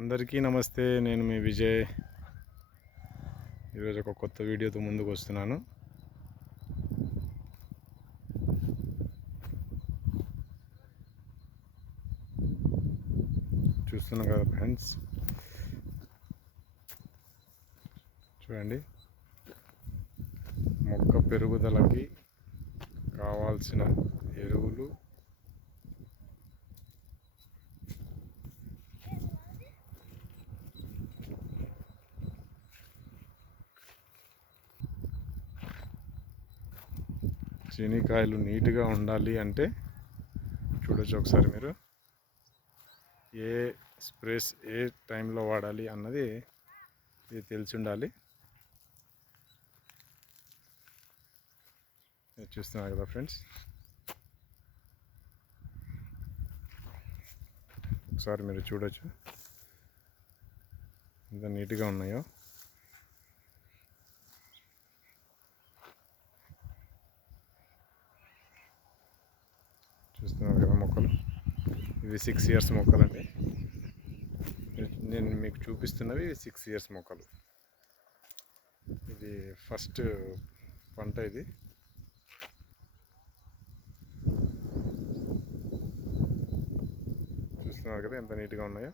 అందరికీ నమస్తే. నేను మీ విజయ్. ఈరోజు ఒక కొత్త వీడియోతో ముందుకు వస్తున్నాను. చూస్తున్నాం కదా ఫ్రెండ్స్, చూడండి, మొక్క పెరుగుదలకి కావాల్సిన ఎరువులు, చీనికాయలు నీట్గా ఉండాలి అంటే చూడొచ్చు ఒకసారి మీరు. ఏ స్ప్రేస్ ఏ టైంలో వాడాలి అన్నది ఇది తెలిసి ఉండాలి. చూస్తున్నారు కదా ఫ్రెండ్స్, ఒకసారి మీరు చూడొచ్చు ఎంత నీట్గా ఉన్నాయో. చూస్తున్నారు కదా మొక్కలు, ఇవి 6 ఇయర్స్ మొక్కలండి. నేను మీకు చూపిస్తున్నవి 6 ఇయర్స్ మొక్కలు. ఇది ఫస్ట్ పంట. ఇది చూస్తున్నారు కదా ఎంత నీట్గా ఉన్నాయో.